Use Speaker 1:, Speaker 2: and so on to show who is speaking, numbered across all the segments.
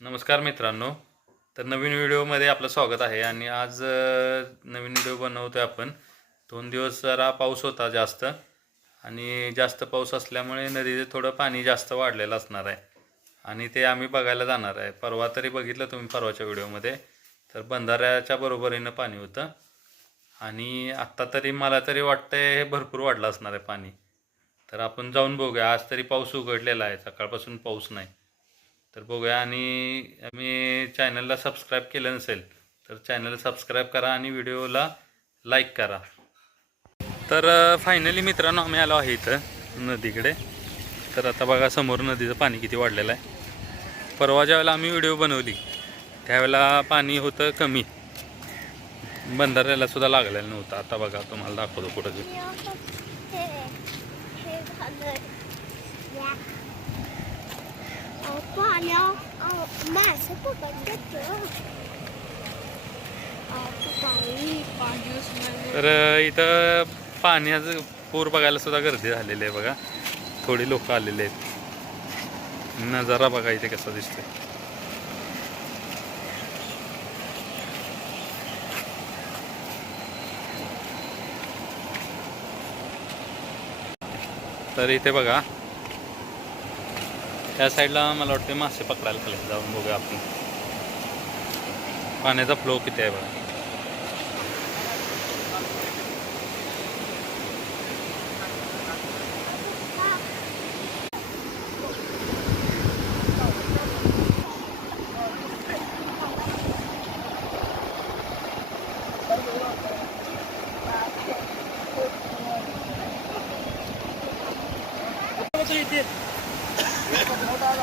Speaker 1: नमस्कार मित्रांनो. तर नवीन व्हिडिओमध्ये आपलं स्वागत आहे आणि आज नवीन व्हिडिओ आहे आपण. दोन दिवस जरा पाऊस होता जास्त आणि जास्त पाऊस असल्यामुळे नदीचे थोडं पाणी जास्त वाढलेलं असणार आहे. आणि ते आम्ही बघायला जाणार आहे. परवा तरी बघितलं तुम्ही परवाच्या व्हिडिओमध्ये. तर बंधाऱ्याच्या बरोबरीनं पाणी होतं. आणि आत्ता तरी मला तरी वाटतंय हे भरपूर वाढलं असणार आहे पाणी. तर आपण जाऊन बघूया. आज तरी पाऊस उघडलेला आहे. सकाळपासून पाऊस नाही. तर बघूया आणि मी चॅनलला सबस्क्राईब केलं नसेल तर चॅनलला सबस्क्राईब करा आणि व्हिडिओला लाईक करा. तर फायनली मित्रांनो आम्ही आलो आहे इथं नदीकडे. तर आता बघा समोर नदीचं पाणी किती वाढलेलं आहे. परवा ज्यावेळेला आम्ही व्हिडिओ बनवली त्यावेळेला पाणी होतं कमी. बंधाऱ्याला सुद्धा लागलेलं नव्हतं. आता बघा तुम्हाला दाखवतो कुठं ते.
Speaker 2: हे हे झालंय या
Speaker 1: तर इथं पाण्याचं पूर बघायला सुद्धा गर्दी झालेली आहे बघा. थोडी लोक आलेले आहेत. नजारा बघा इथे कसा दिसतोय. तर इथे बघा त्या साईडला मला वाटते मासे पकडायला खाली जाऊन बघूया आपण. पाण्याचा फ्लो किती आहे बघा.
Speaker 2: મોટા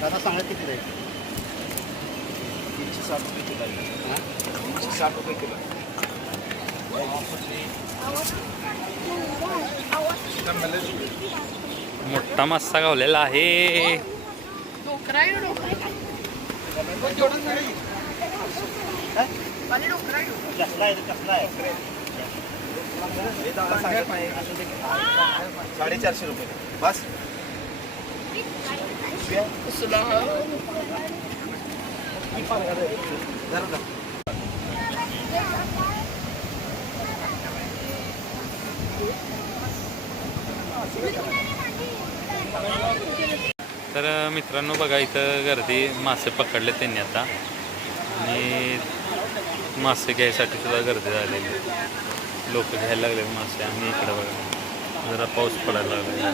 Speaker 3: दादा सांगा किती जाईल तीनशे साठ रुपये किलो आहे. तीनशे साठ रुपये किलो.
Speaker 1: मोठा मासा गावलेला आहे.
Speaker 3: कसला आहे कसला आहे? हे दादा सांगत नाही. असं ते साडेचारशे रुपये. बस.
Speaker 1: तर मित्रांनो बघा इथं गर्दी मासे पकडले त्यांनी आता. आणि मासे घ्यायसाठी सुद्धा गर्दी झालेली लोक घ्यायला लागले मासे. आम्ही इकडे बघा. जरा पाऊस पडायला लागला.